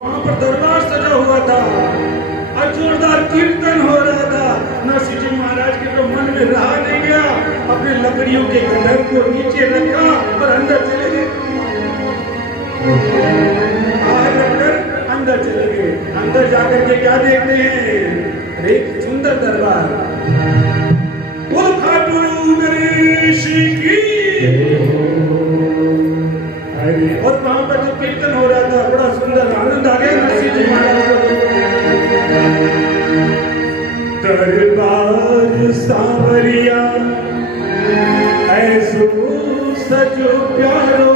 वहां पर दरबार सजा हुआ था और जोरदार कीर्तन हो रहा था। नरसिंह जी महाराज के तो मन में रहा नहीं गया, अपने लकड़ियों के खंडर को नीचे रखा और अंदर चले गए। बाहर रखकर अंदर चले गए। अंदर जाकर के क्या देखते हैं? एक सुंदर दरबार। बोल खाटू नरेश की। और वहां पर जो कीर्तन हो रहा था, बड़ा सुंदर आनंद आ गया नरसिंह जी महाराज को। दरबार सांवरिया ऐसो सजो प्यारो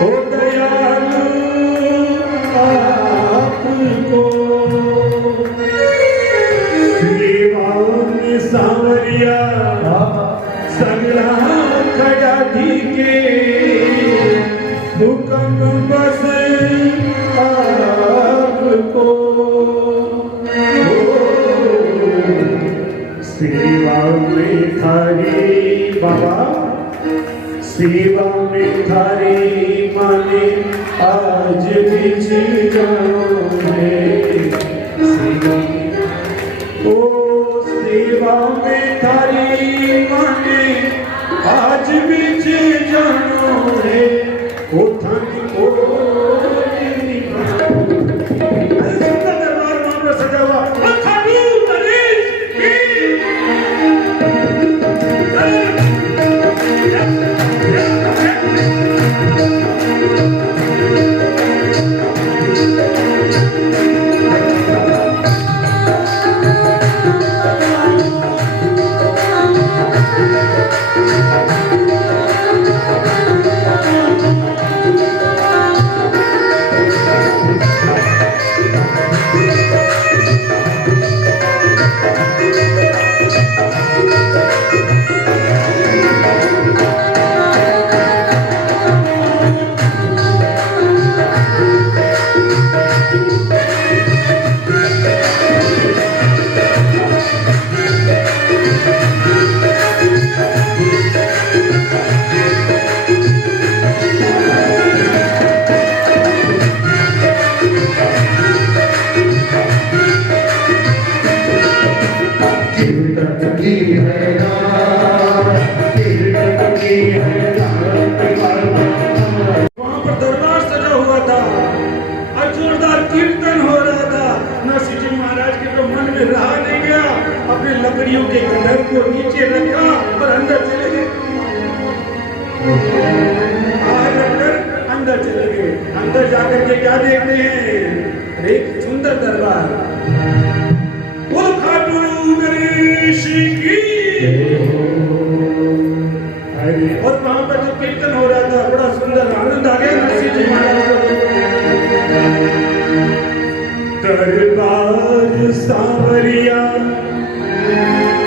हो दयालु आपको। सेवा में सांवरिया सगला खड़ा के हुक्म बस आपको। सेवा में थारी बाबा, सेवा में थारी माने आज बीच जाओ है। सेवा में थारी माने आज बीच जानो है। ओ धन को सुंदर दरबार वहां पर सजा हुआ। खाटू नरेश लकड़ियों के खंडर को नीचे रखा और अंदर चले गए। बाहर रखकर अंदर चले गए। अंदर जाकर के क्या देखते हैं? एक सुंदर दरबार। बोल खाटू नरेश की। और वहां पर जो कीर्तन हो रहा था, बड़ा सुंदर आनंद आ गया नरसिंह जी महाराज को। दरबार सांवरिया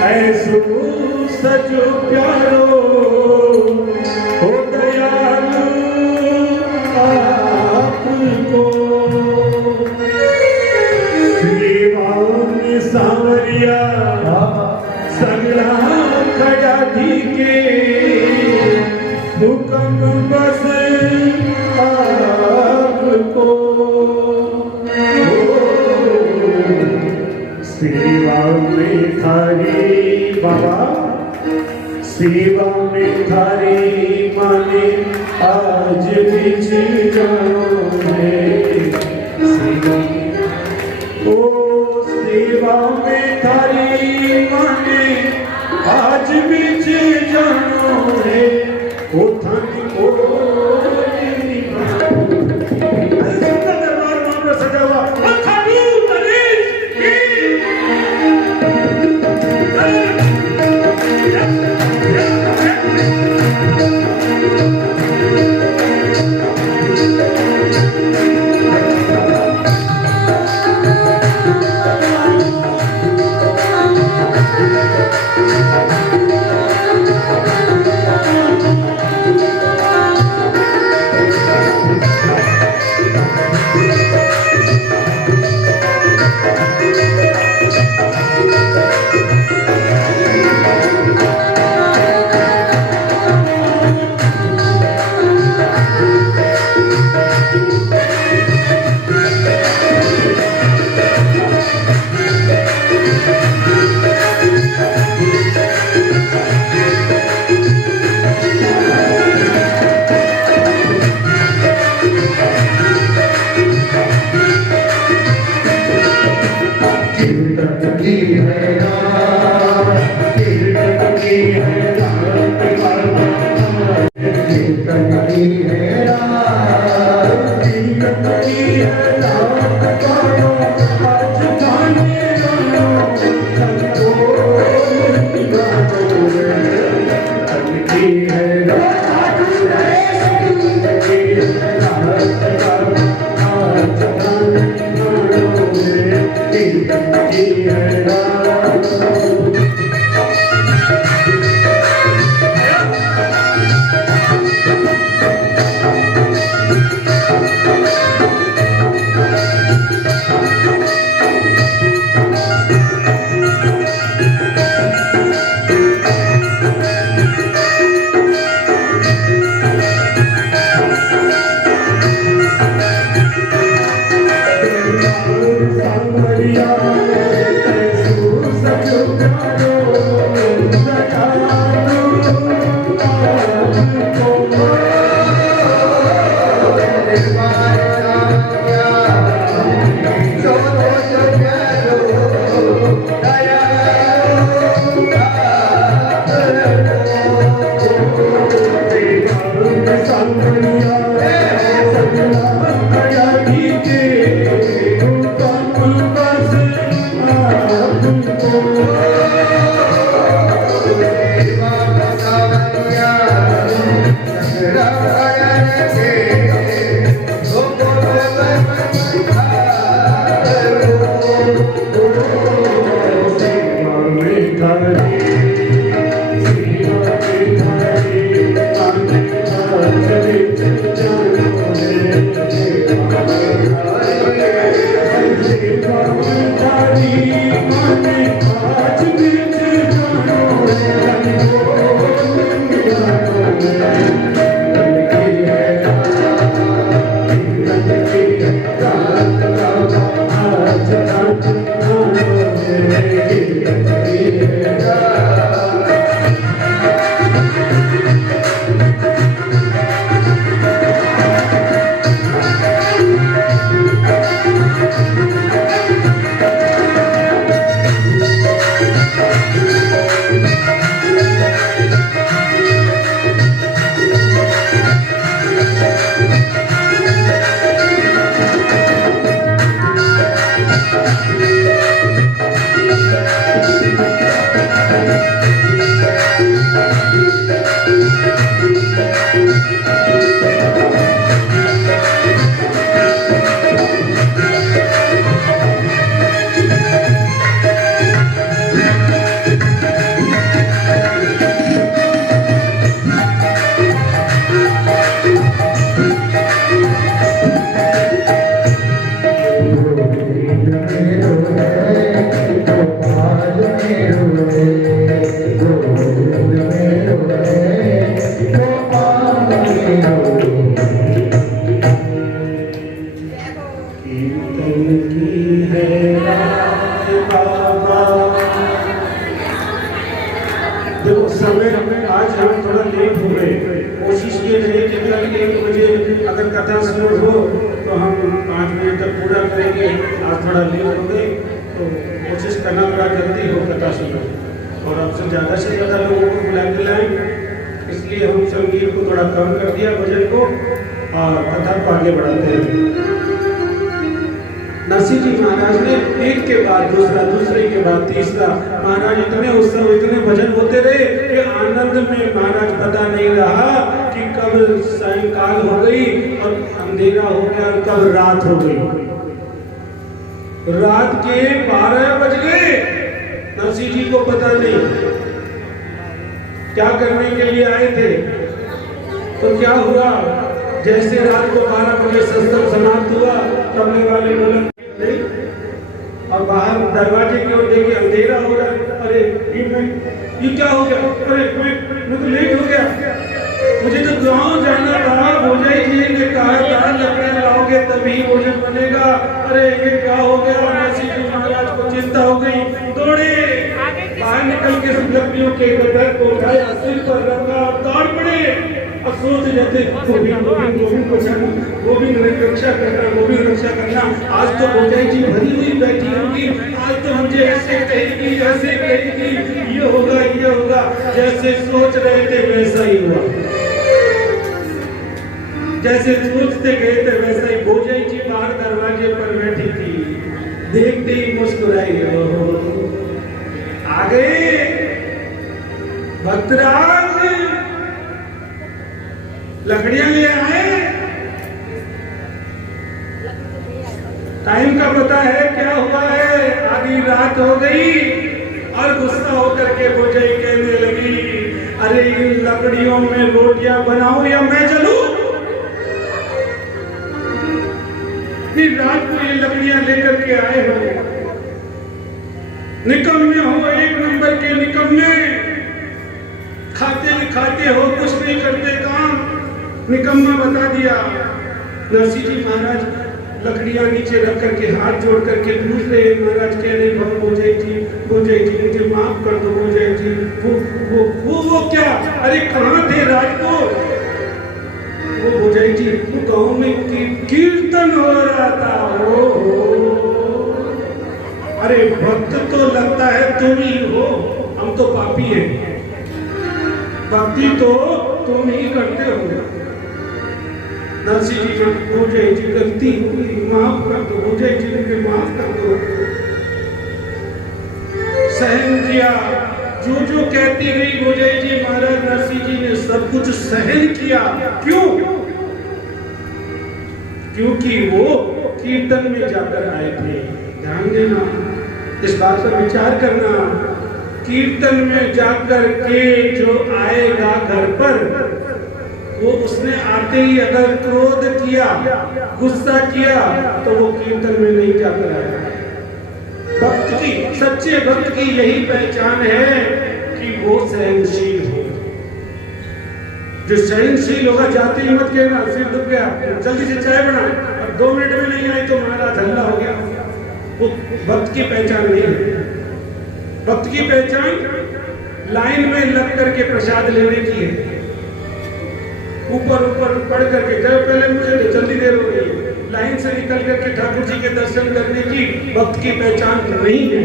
ऐसो सजो प्यारो हो दयालु आपको। सेवा में सांवरिया सगला खड़ा के हुक्म बस आपको। सेवा में थारी बाबा, सेवा में थारी माने आज बीच जाओ है। सेवा में थारी माने आज बीच जानो है। ओ धन को सुंदर दरबार वहां पर सजा हुआ। खाटू नरेश देखो समय आज हम थोड़ा लेट हो गए। कोशिश ये रही कि कल 1 बजे अगर कथा शुरू हो तो हम 5 बजे तक पूरा करेंगे। आज थोड़ा लेट हो गए तो कोशिश करना थोड़ा जल्दी हो कथा शुरू, और आपसे ज़्यादा से ज़्यादा लोगों को बुला के लाएं, इसलिए हम संगीत को थोड़ा कम कर दिया, भजन को, और कथा को आगे बढ़ाते हैं। नरसिंह जी महाराज ने एक के बाद दूसरा, दूसरे के बाद तीसरा, महाराज इतने उत्सव, इतने भजन होते रहे कि आनंद में महाराज पता नहीं रहा कि कब सायंकाल हो गई और अंधेरा हो गया और कब रात हो गई। रात के 12 बज गए, नरसिंह जी को पता नहीं क्या करने के लिए आए थे। तो क्या हुआ, जैसे रात को 12 बजे सत्संग समाप्त हुआ, तबले वाले बोले और बाहर दरवाजे की ओर देखे अंधेरा हो रहा है। अरे ये क्या हो गया? अरे मैं तो लेट हो गया, मुझे तो गांव जाना था। भोजाई जी ने कहा था लकड़ियां लाओगे तभी भोजन बनेगा। अरे ये क्या हो गया? नरसिंह जी महाराज को चिंता हो गई, दौड़े बाहर निकल के लकड़ियों के गड्ढे को उठाया, सिर पर रखा और दौड़ पड़े। और सोच जाते गोविंद रक्षा करना, गोविंद रक्षा करना। आज तो भोजाई जी भरी हुई बैठी होगी, आज तो मुझे ऐसे कहेगी, ऐसे कहेगी, ये होगा, ये होगा। जैसे सोच रहे थे वैसा ही हुआ, जैसे सोचते गए थे वैसा ही। भोजाई जी बाहर दरवाजे पर बैठी थी, देखते ही मुस्कुराई, आ गए भक्तराज, लकड़ियां ले आए। टाइम का पता है क्या हुआ है? आधी रात हो गई। और गुस्सा होकर के भोजाई कहने लगी, अरे इन लकड़ियों में रोटियां बनाऊं या मैं जलूं? फिर रात को ये लकड़ियां लेकर के आए हो, निकम्मे हो, 1 नंबर के निकम्मे। खाते हो, कुछ नहीं करते काम, निकम्मा बता दिया। नरसिंह जी महाराज लकड़ियां नीचे रख करके हाथ जोड़ करके पूछ रहे हैं महाराज, कह रहे भोजाई जी मुझे माफ कर दो भोजाई जी। वो क्या, अरे कहाँ थे राजपूत? वो भोजाई जी वो गाँव में कीर्तन हो रहा था। अरे भक्त तो लगता है तुम ही हो, हम तो पापी हैं, भक्ति तो तुम ही करते हो। नरसिंह जी भोजाई जी गलती हुई, माफ कर दो भोजाई जी, मुझे माफ कर दो। सहन किया, जो कहती गई भोजाई जी, महाराज नरसिंह जी ने सब कुछ सहन किया। क्यों? क्योंकि वो कीर्तन में जाकर आए थे। ध्यान देना, इस बात पर विचार करना। कीर्तन में जाकर के जो आएगा घर पर, वो उसने आते ही अगर क्रोध किया, गुस्सा किया, तो वो कीर्तन में नहीं जाकर आएगा। भक्त की, सच्चे भक्त की यही पहचान है कि वो सहनशील हो। जो सहनशील होगा, जाते ही मत कहना सिर दुख गया, जल्दी से चाय बना, और 2 मिनट में नहीं आई तो महाराज हल्ला हो गया। वो भक्त की पहचान नहीं है। भक्त की पहचान लाइन में लग करके प्रसाद लेने की है। ऊपर पढ़ करके पहले मुझे तो जल्दी देर हो गई, लाइन से निकल करके ठाकुर जी के दर्शन करने की भक्त की पहचान नहीं है।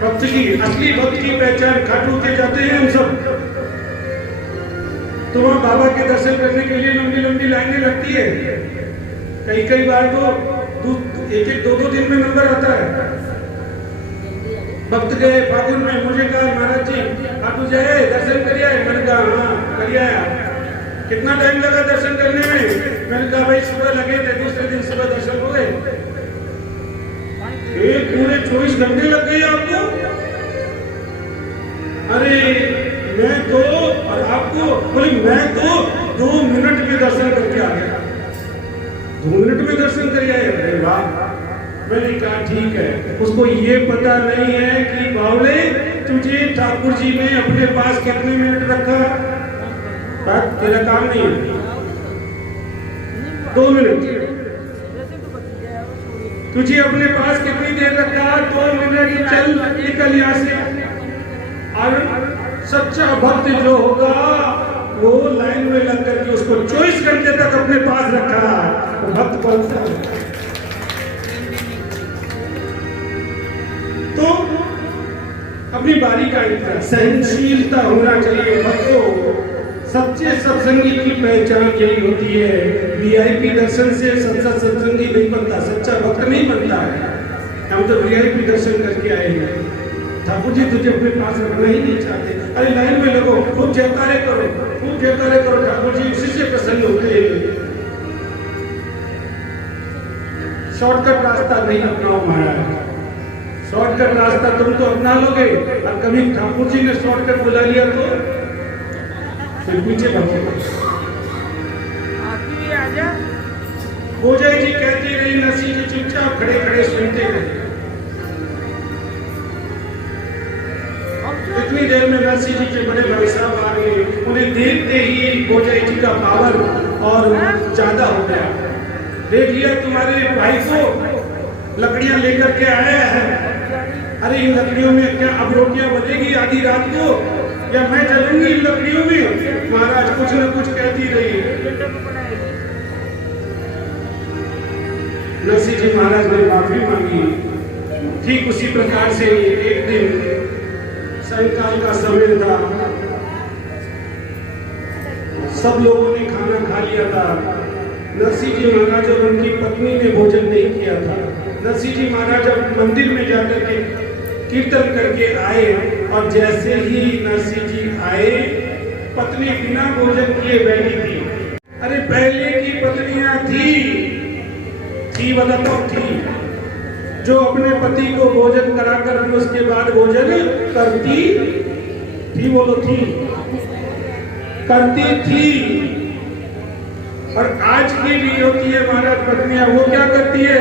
भक्त की, असली भक्त की पहचान, खाटू के जाते हैं हम सब, तो वहां बाबा के दर्शन करने के लिए लंबी लंबी लाइनें लगती है। कई बार तो 1-2 दिन में नंबर आता है। भक्त गए फागुन में, मुझे कहा महाराज जी खाटू जाए दर्शन करिए। मैंने कहा हाँ करिए। कितना टाइम लगा दर्शन करने में? मैंने कहा भाई सुबह लगे थे, दूसरे दिन सुबह दर्शन हो गए। पूरे 24 घंटे लग गए आपको? अरे मैं तो, और आपको बोले मैं तो 2 मिनट में दर्शन करके आ गया। 2 मिनट में दर्शन कर आए? अरे वाह। मैंने कहा ठीक है। उसको ये पता नहीं है कि बावले तुझे ठाकुर जी ने अपने पास कितने मिनट रखा? बात तेरा काम नहीं है। 2 मिनट तुझे अपने पास कितनी देर रखा? 2 मिनट। चल निकल यहाँ से। और सच्चा भक्त जो होगा वो लाइन में लग करके उसको 24 घंटे तक अपने पास रखा, तो भक्त बनता है। तो अपनी बारी का इंतजार, सहनशीलता होना चाहिए भक्तों। सच्चे सत्संगी की पहचान यही होती है। वीआईपी दर्शन से सच्चा सत्संगी नहीं बनता, सच्चा भक्त नहीं बनता है। हम तो वीआईपी दर्शन करके आए हैं। ठाकुर जी तुझे अपने पास रखना ही नहीं चाहते। अरे लाइन में लगो, खूब जयकारे करो, खूब जयकारे करो, ठाकुर जी उसी से प्रसन्न होते हैं। शॉर्टकट रास्ता नहीं अपनाओ महाराज। शॉर्टकट रास्ता तुम तो अपना लोगे, और कभी ठाकुर जी ने शॉर्टकट बुला लिया तो फिर पीछे भागोगे। भोजाई जी कहती रही, नरसिंह जी चुपचाप खड़े खड़े सुनते रहे। इतनी देर में नरसिंह जी के बड़े भाई साहब आ गए। उन्हें देखते ही भोजाई जी का पावर और ज्यादा हो गया। देख लिया तुम्हारे भाई को लकड़ियां लेकर के आया है। अरे इन लकड़ियों में क्या अब रोटियां बनेगी आधी रात को, या मैं चलूंगी इन लकड़ियों में? महाराज कुछ न कुछ कहती रही। नरसिंह जी महाराज ने माफी मांगी। ठीक उसी प्रकार से एक दिन सायंकाल का समय था, सब लोगों ने खाना खा लिया था। नरसिंह जी महाराज और उनकी पत्नी ने भोजन नहीं किया था। नरसिंह जी महाराज अब मंदिर में जाकर के कीर्तन करके आए, और जैसे ही नरसिंह जी आए, पत्नी बिना भोजन किए बैठी थी। अरे पहले की पत्नियां थी बताता हूं, थी जो अपने पति को भोजन कराकर उसके बाद भोजन करती थी। वो तो थी, करती थी। और आज की भी होती है महाराज पत्नियां। वो क्या करती है?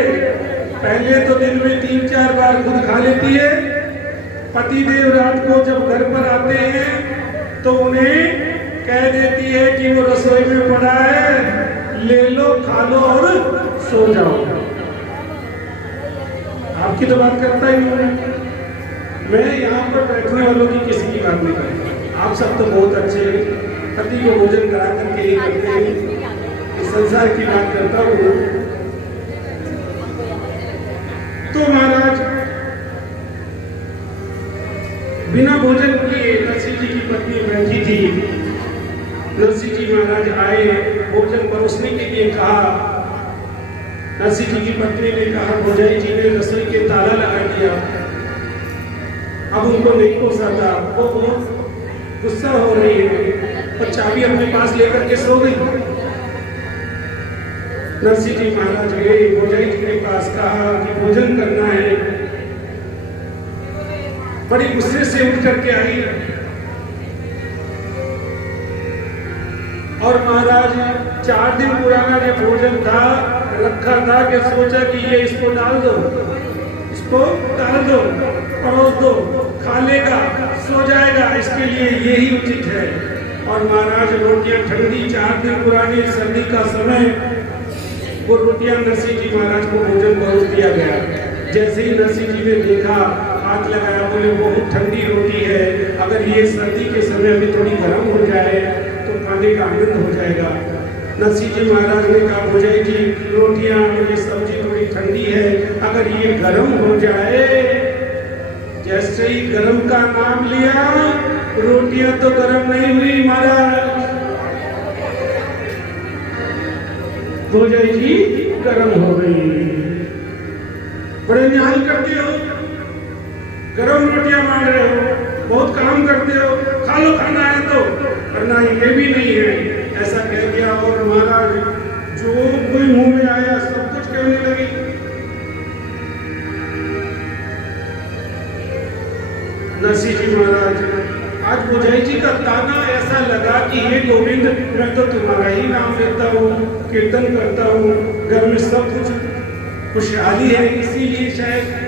पहले तो दिन में 3-4 बार खुद खा लेती है। पति देव रात को जब घर पर आते हैं तो उन्हें कह देती है कि वो रसोई में पड़ा है, ले लो, खा लो और सो जाओ। आपकी तो बात करता ही नहीं। मैं यहाँ पर बैठने वालों की किसी की बात नहीं करता। आप सब तो बहुत अच्छे पति को भोजन करा करके ही करते हैं। इस संसार की बात करता हूँ। तो महाराज बिना भोजन किए नरसिंह जी की पत्नी बैठी थी। नरसिंह जी महाराज आए, भोजन परोसने के लिए कहा। नरसिंह जी की पत्नी ने कहा, भोजाई जी ने रसोई के ताला लगा दिया, अब उनको नहीं पोसाता। वो बहुत गुस्सा हो रही है और चाबी अपने पास लेकर के सो गई। नरसिंह जी महाराज गए भोजाई जी के पास, कहा कि भोजन करना है। बड़ी गुस्से से उठ करके आई और महाराज 4 दिन पुराना जो भोजन था रखा था कि सोचा कि ये इसको डाल दो, इसको डाल दो, परोस दो, खा लेगा, सो जाएगा, इसके लिए यही उचित है। और महाराज रोटियां ठंडी 4 दिन पुरानी, सर्दी का समय, वो रोटियां नरसिंह जी महाराज को भोजन परोस दिया गया। जैसे ही नरसिंह जी ने देखा, हाथ लगाया, बोले बहुत ठंडी रोटी है, अगर ये सर्दी के समय में थोड़ी गर्म हो जाए तो खाने का आनंद हो जाएगा। नरसिंह जी महाराज ने कहा, भोजाई जी रोटियां और ये सब्जी थोड़ी ठंडी है, अगर ये गर्म हो जाए। जैसे ही गर्म का नाम लिया, रोटियां तो गर्म नहीं हुई महाराज, भोजाई जी गर्म हो गई। बड़े न्याय करते हो, गर्म रोटियां मांग रहे हो, बहुत काम करते हो, खा लो, खाना है तो, वरना ये भी नहीं है, ऐसा कह दिया। और महाराज जो कोई मुंह में आया सब कुछ कहने लगी। नरसिंह जी महाराज, आज भोजाई जी का ताना ऐसा लगा कि हे गोविंद, मैं तो तुम्हारा ही नाम लेता हूँ, कीर्तन करता हूँ, घर में सब कुछ खुशहाली है, इसीलिए शायद।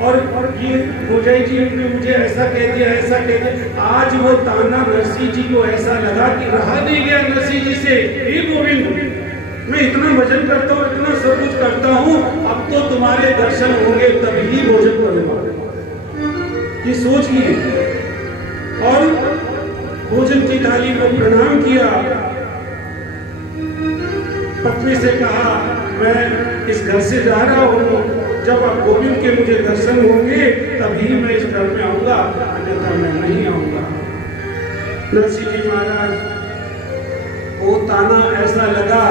और ये भोजाई जी ने मुझे ऐसा कह दिया, ऐसा कह दिया। आज वो ताना नरसिंह जी को ऐसा लगा कि रहा नहीं गया नरसिंह जी से। हे गोविंद, मैं इतना भजन करता हूँ, इतना सब कुछ करता हूँ, अब तो तुम्हारे दर्शन होंगे तभी भोजन करूंगा, ये सोच लिए। और भोजन की थाली को प्रणाम किया, पत्नी से कहा, मैं इस घर से जा रहा हूँ, जब आप गोविंद के मुझे दर्शन होंगे तभी मैं इस घर में आऊंगा, अन्यथा मैं नहीं आऊंगा। नरसिंह जी महाराज वो ताना ऐसा लगा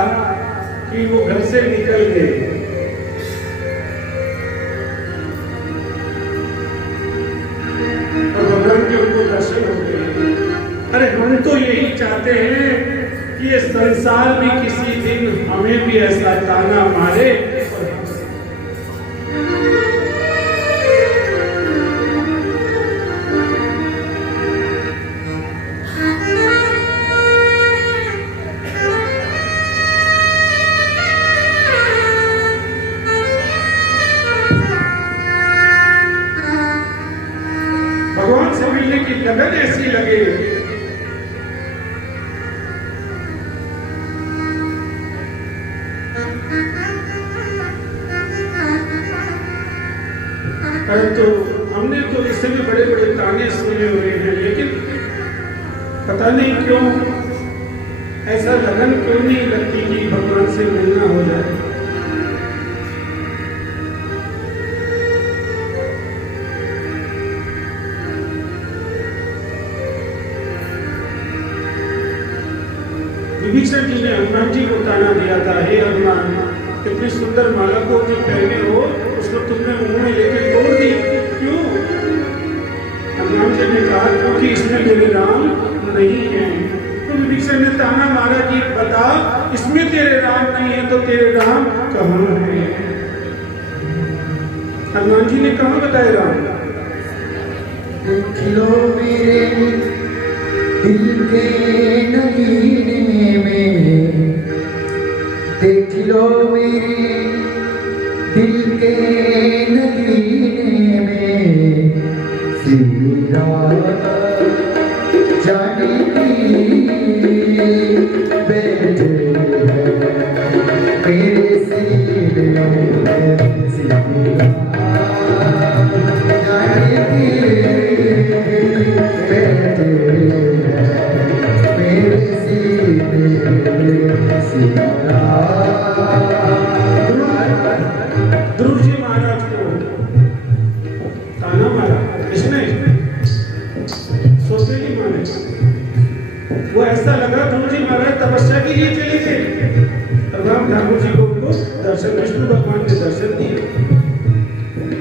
कि वो घर से निकल गए। और भगवान के उनको दर्शन हो गए। अरे हम तो यही चाहते हैं कि ये संसार में किसी दिन हमें भी ऐसा ताना मारे। भगवान से मिलने की लगन ऐसी लगे। परंतु हमने तो इससे भी बड़े बड़े ताने सुने हुए हैं, लेकिन पता नहीं क्यों ऐसा लगन क्यों नहीं लगती कि भगवान से मिलना हो जाए। विभीषण जी ने हनुमान जी को ताना दिया था, हे हनुमान, कितनी सुंदर माला को तुम पहने हो, उसको तुमने मुंह में लेके तोड़ दी, क्यों? हनुमान जी ने कहा, क्योंकि इसमें मेरे राम नहीं है। तो विभीषण ने ताना मारा कि बता, इसमें तेरे राम नहीं है तो तेरे राम कहाँ है? हनुमान जी ने कहाँ बताए राम? खिलो मेरे दिल के नगीने में, देख लो मेरे दिल के नगीने में, सीरा जाने की बैठे हैं मेरे सीने सिया ध्रुव जी महाराज को ताना मारा, किसने? सौतेली माँ ने। वो ऐसा लगा ध्रुव जी महाराज तपस्या के लिए चले गए, भगवान ठाकुर जी को उनको दर्शन, विष्णु भगवान के दर्शन दिए।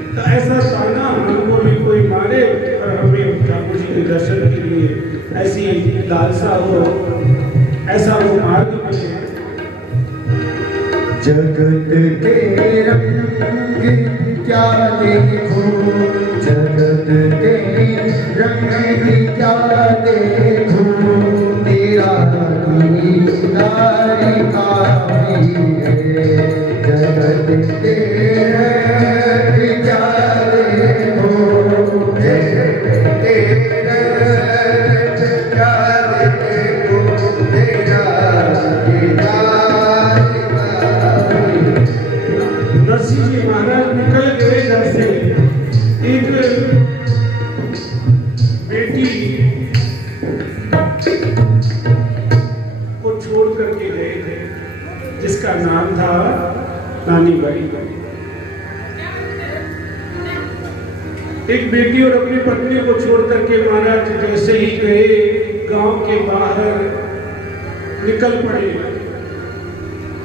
तो ऐसा ताना हमको भी कोई मारे और हमें ठाकुर जी के दर्शन के लिए ऐसी लालसा हो, ऐसा वो मार्ग मिले। जगत के रंग क्या देखूं, जगत के रंग क्या देखूं, तेरा दीदार काफी है। जगत के रंग क्या देखूं, जगत के रंग क्या देखूं, तेरा दीदार नरसिंह जी महाराज निकल गए घर से। एक बेटी को छोड़ करके गए थे जिसका नाम था नानी बाई। एक बेटी और अपनी पत्नी को छोड़ करके महाराज जैसे ही गए गांव के बाहर निकल पड़े।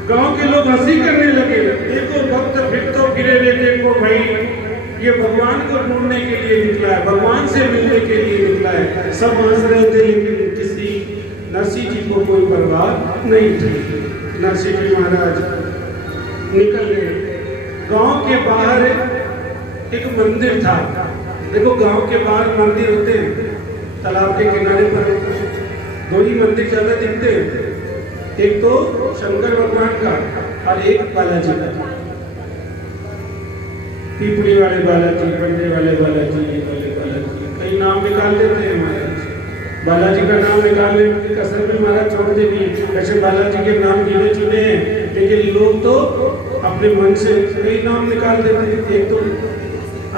गांव के लोग हंसी करने लगे, देखो भक्त फिर तो गिरे हुए, देखो भाई ये भगवान को ढूंढने के लिए निकला है, भगवान से मिलने के लिए निकला है। सब हंस रहे थे लेकिन किसी नरसिंह जी को कोई परवाह नहीं थी। नरसिंह जी महाराज निकल गए। गांव के बाहर एक मंदिर था। देखो गांव के बाहर मंदिर होते हैं, तालाब के किनारे पर दो ही मंदिर ज्यादा दिखते हैं, एक तो शंकर भगवान का और एक बालाजी का। पीपड़ी वाले बालाजी, बंडे वाले बालाजी, ये वाले बालाजी, कई नाम निकाल देते हैं महाराज। बालाजी का नाम निकालने की कसर भी महाराज छोड़ देगी। ऐसे बालाजी के नाम गिने चुने हैं, लेकिन लोग तो अपने मन से कई नाम निकाल देते हैं। एक तो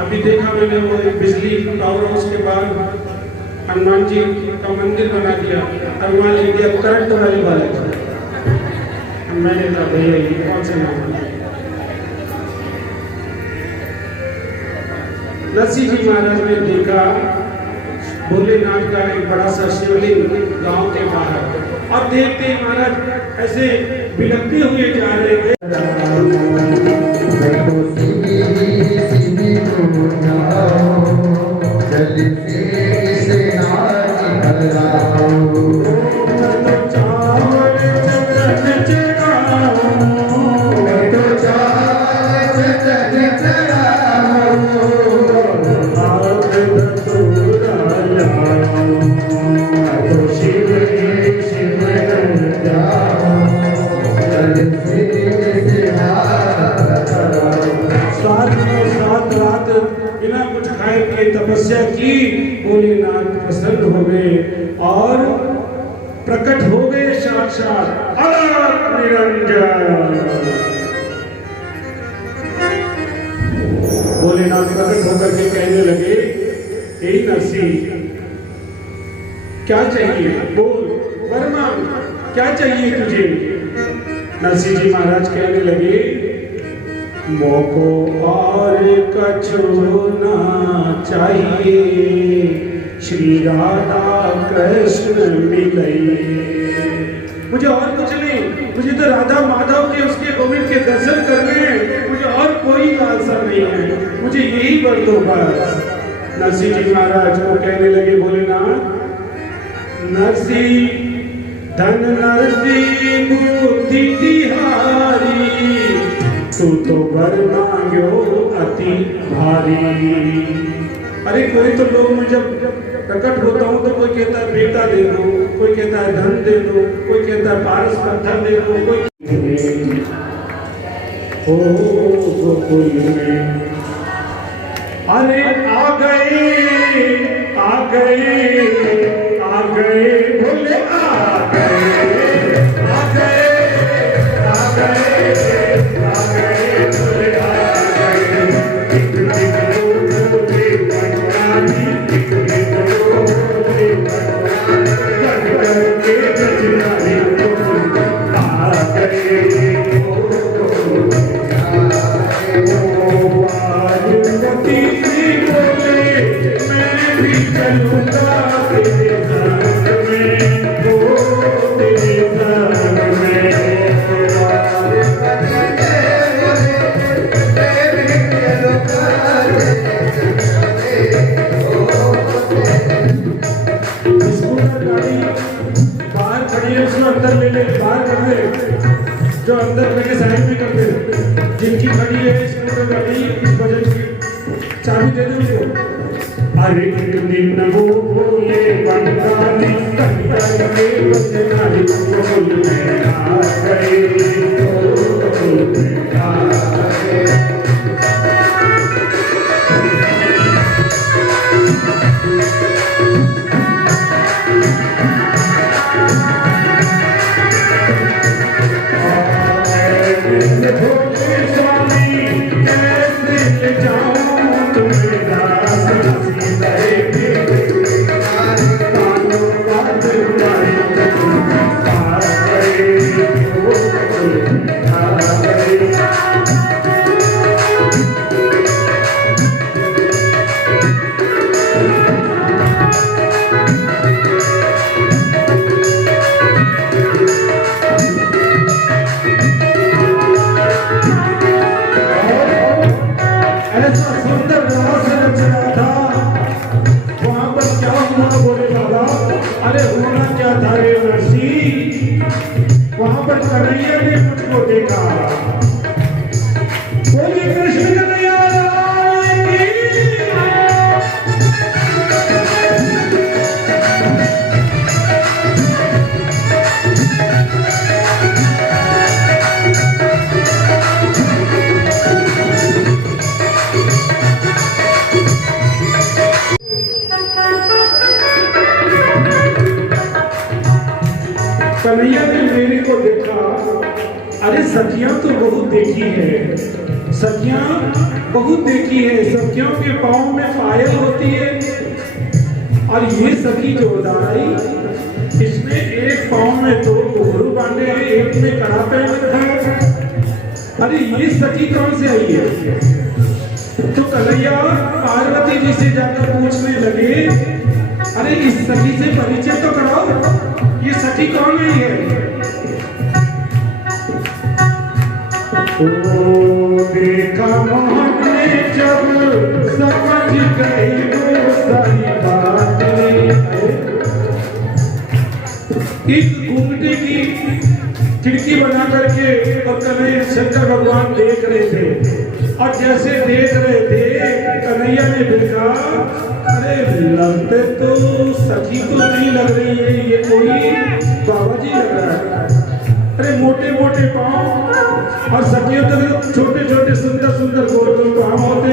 अभी देखा मैंने वो बिजली पावर हाउस के बाद हनुमान जी का मंदिर बना दिया, हनुमान जी दिया करंट वाली बालाजी। मैंने कहा भैया ये कौन से नाम? नरसिंह जी महाराज ने देखा भोलेनाथ का एक बड़ा सा शिवलिंग गांव के बाहर, और देखते ही महाराज ऐसे बिलखते हुए जा रहे थे। तपस्या की, भोलेनाथ प्रसन्न हो गए और प्रकट हो गए साक्षात अलग निरंजन। भोलेनाथ प्रकट होकर के कहने लगे, हे नरसिंह क्या चाहिए, बोल वर्मा क्या चाहिए तुझे? नरसिंह जी महाराज कहने लगे, मोको और कछु ना चाहिए, श्री राधा कृष्ण मिले। मुझे और कुछ नहीं, मुझे तो राधा माधव के उसके गोविंद के दर्शन करने हैं, मुझे और कोई लालसा नहीं है, मुझे यही वर दो बस। नरसिंह जी महाराज को कहने लगे भोलेनाथ, नरसिंह धन नरसिंह बुद्धि तिहारी, तू तो वर मांगो अति भारी। अरे कोई तो लोग में जब प्रकट होता हूँ तो कोई कहता है बेटा दे दो, कोई कहता है धन दे दो, कोई कहता है पारस पत्थर दे दो, कोई गोकुल में। अरे आ गए आ गए आ गए भोले, आ गए आ गए आ गए आ गए भोले, आ गए। आ ले बाहर कर दे, जो अंदर लगे साइड में कर दे, जिनकी खड़ी है स्कूटर गाड़ी इस वजह की चाबी दे दे उनको। अरे एक दिन वो बोले बंगाली कन्या के बंगाली बोल में आ गए, बोल में आ गए। कन्हैया ने मुझको देखा, बोले कृष्ण कन्हैया कन्हैया ने मेरे को देखा। अरे सखियां तो बहुत देखी है, सखियां बहुत देखी है, सखियों के पाँव में पायल होती है। और ये सखी जो आई, इसने एक पाँव में दो घुंघरू बांधे हैं, एक में कड़ा पहन रखा है। अरे ये सखी कौन से आई है? तो कन्हैया पार्वती जी से जाकर पूछने लगे, अरे इस सखी से परिचय तो कराओ, ये सखी कौन है? ओ देखा मोहन ने जब समझ गई वो सारी बातें, एक घूंघटे की खिड़की बना करके और कन्हैया शंकर भगवान देख रहे थे। और जैसे देख रहे थे कन्हैया ने देखा, अरे लगते तो सखी तो नहीं लग रही है, ये कोई बाबा जी लग रहा है। अरे मोटे मोटे पाँव और सखियों तो छोटे छोटे सुंदर सुंदर गोल गोल पाँव होते।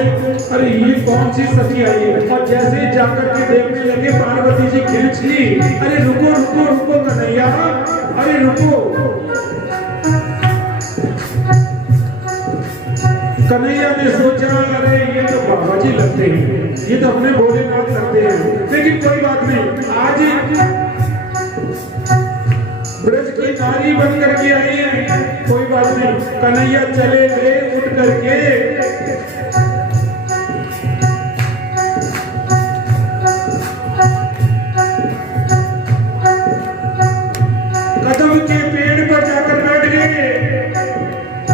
अरे ये कौन सी सखी आई है? और जैसे जाकर के देखने लगे पार्वती जी खींच ली, अरे रुको रुको रुको कन्हैया, अरे रुको। कन्हैया ने सोचा, अरे ये तो बाबा जी लगते हैं, ये तो अपने भोलेनाथ लगते हैं, लेकिन कोई बात नहीं, आज ब्रज की नारी बन करके आई है, कोई बात नहीं। कन्हैया चले गए उठ करके, कदम के पेड़ पर जाकर बैठ गए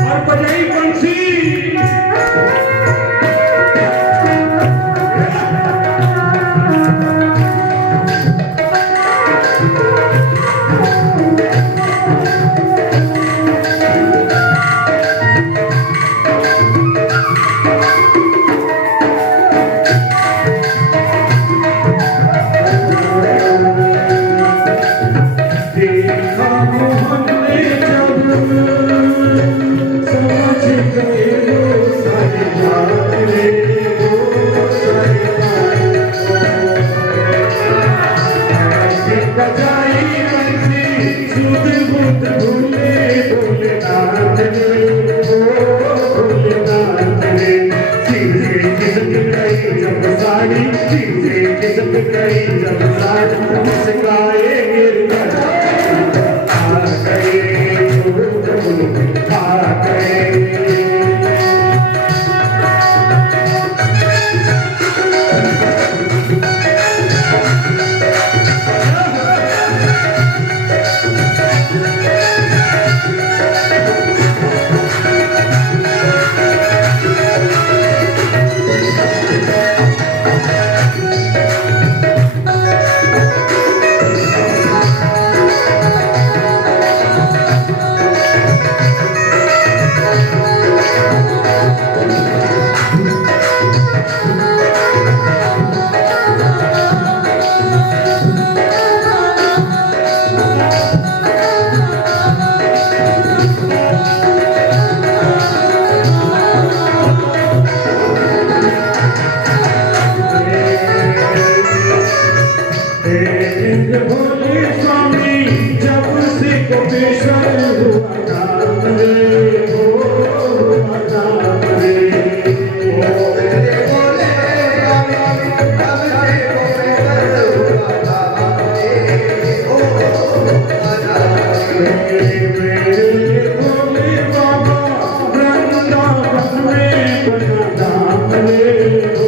और बजाई बंसी। गोपेश्वर हुआ नाम रे, हुआ नाम रे। मेरे बोले स्वामी हमसे गोपेश्वर हुआ नाम रे, हुआ नाम रे। मेरे भोले बाबा वृंदावन में बना धाम रे, हो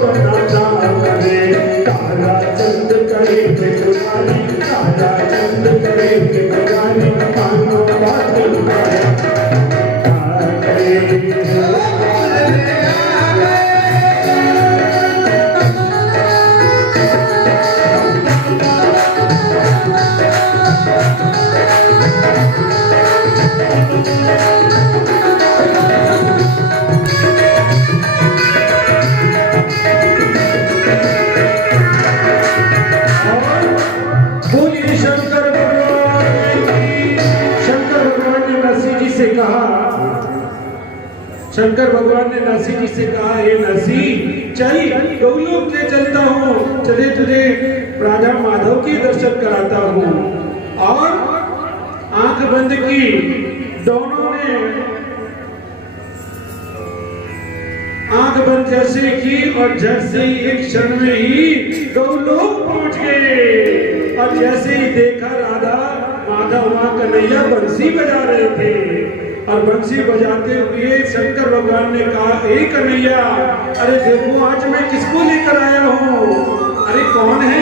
बना धाम रे। काला चंद करे के पुजारी, काला चंद करे के पुजारी, मानो बात करे। बोलिए शंकर भगवान की। शंकर भगवान ने नरसिंह जी से कहा, शंकर भगवान ने नरसिंह जी से कहा, हे नरसिंह चल गौलोक ले चलता हूँ, चले तुझे राजा माधव के दर्शन कराता हूँ। और आंख बंद की, दोनों ने आंख बंद जैसे की और झट से ही एक क्षण में ही गौलोक पहुंच गए। और जैसे ही देखा राधा माधव वहां कन्हैया बंसी बजा रहे थे, और बंसी बजाते हुए शंकर भगवान ने कहा, हे कन्हैया अरे देखो आज मैं किसको लेकर आया हूँ। अरे कौन है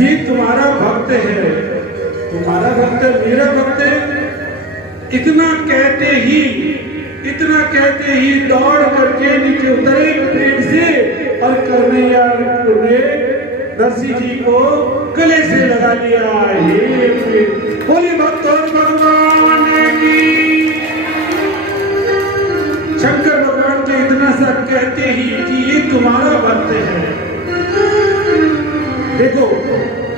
ये तुम्हारा भक्त है। तुम्हारा भक्त है, मेरा भक्त है। इतना कहते ही दौड़ करके नीचे उतरे पेड़ से, और कन्हैया ने नरसिंह जी को गले से लगा लिया। बोले भक्त और भगवान की। शंकर भगवान के इतना सा कहते ही कि ये तुम्हारा भक्त है। देखो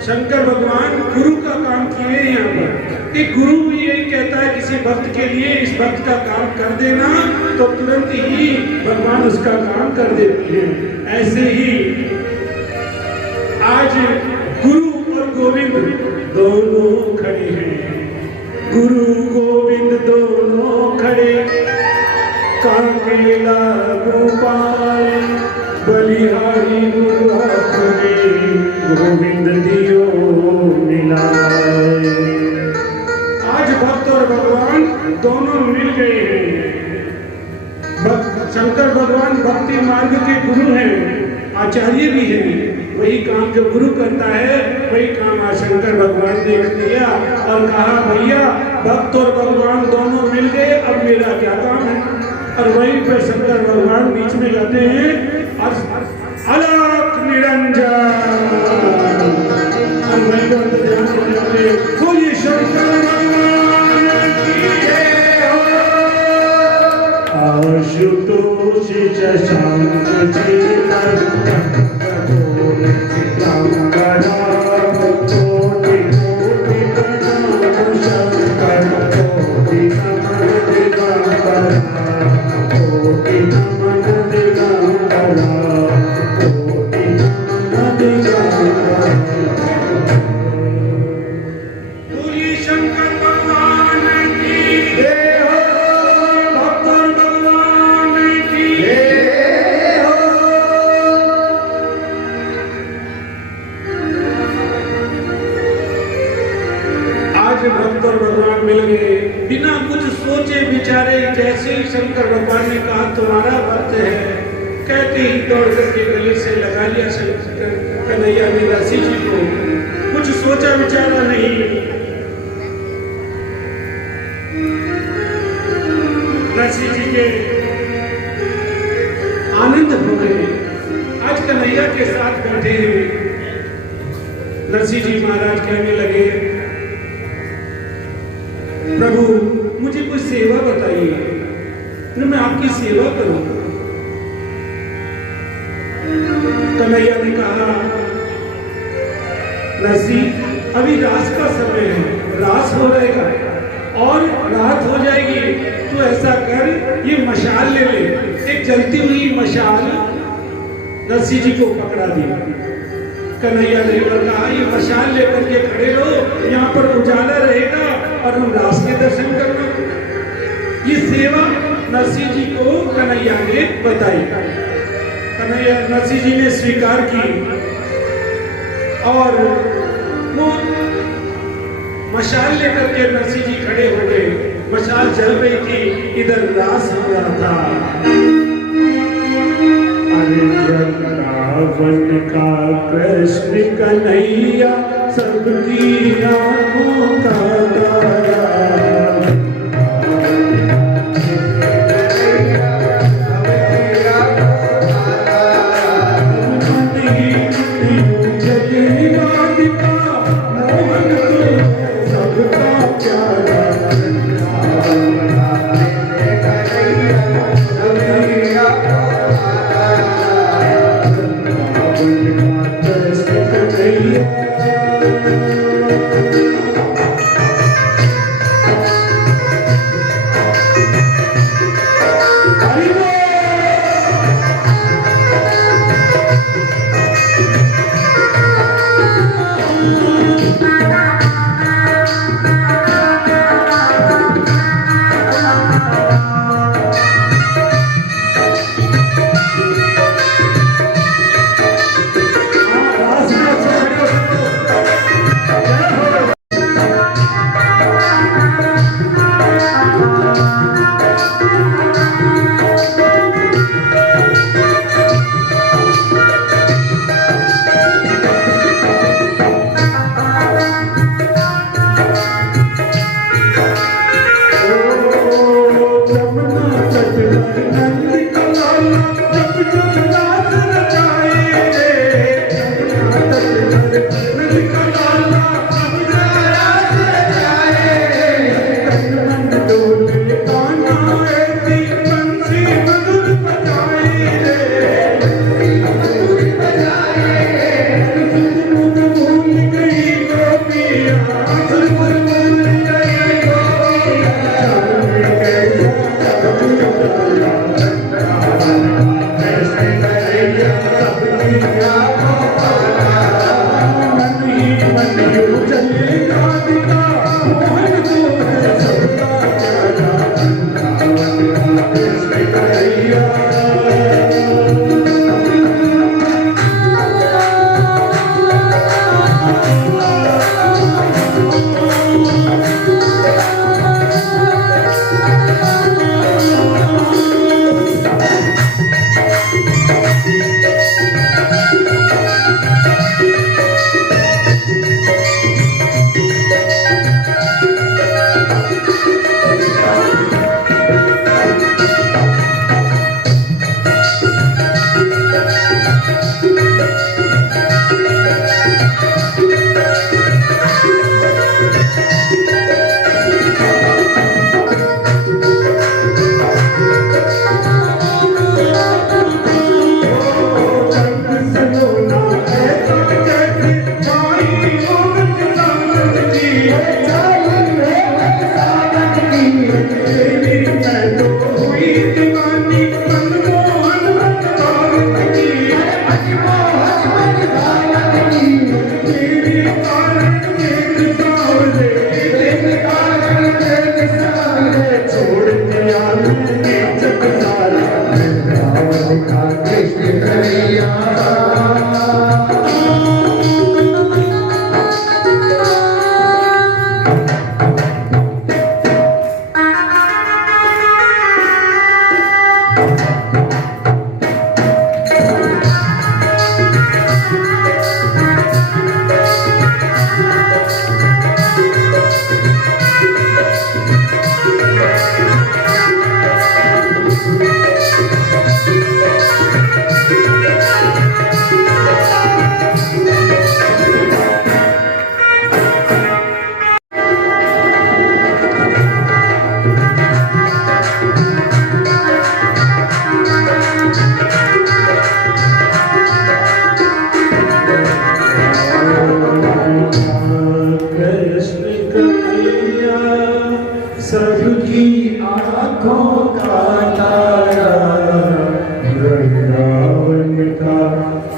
शंकर भगवान गुरु का काम किए यहाँ पर। एक गुरु भी यही कहता है किसी भक्त के लिए, इस भक्त का काम कर देना, तो तुरंत ही भगवान उसका काम कर देते हैं। ऐसे ही आज गुरु और गोविंद दोनों खड़े हैं। गुरु गोविंद दोनों खड़े, काकेला गोपाल बलिहारी गुरु हाथ में गोविंद दियो मिलाए। आज भक्त और भगवान दोनों मिल गए हैं। शंकर भगवान भक्ति मार्ग के गुरु हैं, आचार्य भी हैं। वही काम जो गुरु करता है वही काम आज शंकर भगवान ने किया और कहा, भैया भक्त और भगवान दोनों मिल गए, अब मेरा क्या काम है। और वहीं पर शंकर भगवान बीच में जाते हैं और अलख निरंजन, और वहीं पर ध्यान से जाते हैं, बोलिए शंकर भगवान की जय हो। आशुतोष शशांक चेतन भक्त और भगवान मिल गए बिना कुछ सोचे विचारे। जैसे ही शंकर भगवान ने कहा तुम्हारा भक्त है, कहते ही दौड़ करके गले से लगा लिया शंकर कन्हैया ने नरसिंह जी को। कुछ सोचा विचारा नहीं, नरसिंह जी के आनंद हो गए। आज कन्हैया के साथ बैठे हैं। नरसिंह जी महाराज कहने लगे, प्रभु मुझे कोई सेवा बताइए, मैं आपकी सेवा करूं। कन्हैया ने कहा, नरसिंह अभी रात का समय है, रात हो रहेगा और रात हो जाएगी, तो ऐसा कर ये मशाल ले ले। एक जलती हुई मशाल नरसिंह जी को पकड़ा दी। कन्हैया ने कहा ये मशाल लेकर के खड़े रहो, यहाँ पर उजाला रहेगा और हम रास के दर्शन करना। ये सेवा नरसिंह जी को कन्हैया ने बताई। कन्हैया नरसिंह जी ने स्वीकार की और वो मशाल लेकर के नरसिंह जी खड़े हो गए। मशाल जल रही थी, इधर रास हो रहा था। अरे वृंदावन का कृष्ण कन्हैया सबकी आंखों का तारा।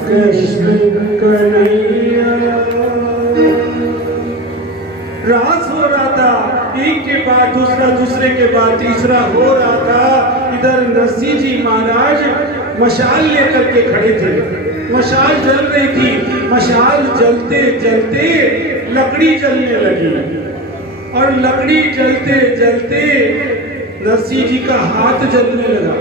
कृष्ण कन्हैया रास हो रहा था, एक के बाद दूसरा, दूसरे के बाद तीसरा हो रहा था। इधर नरसिंह जी महाराज मशाल लेकर के खड़े थे, मशाल जल रही थी, मशाल जलते जलते लकड़ी जलने लगी और लकड़ी जलते जलते नरसिंह जी का हाथ जलने लगा।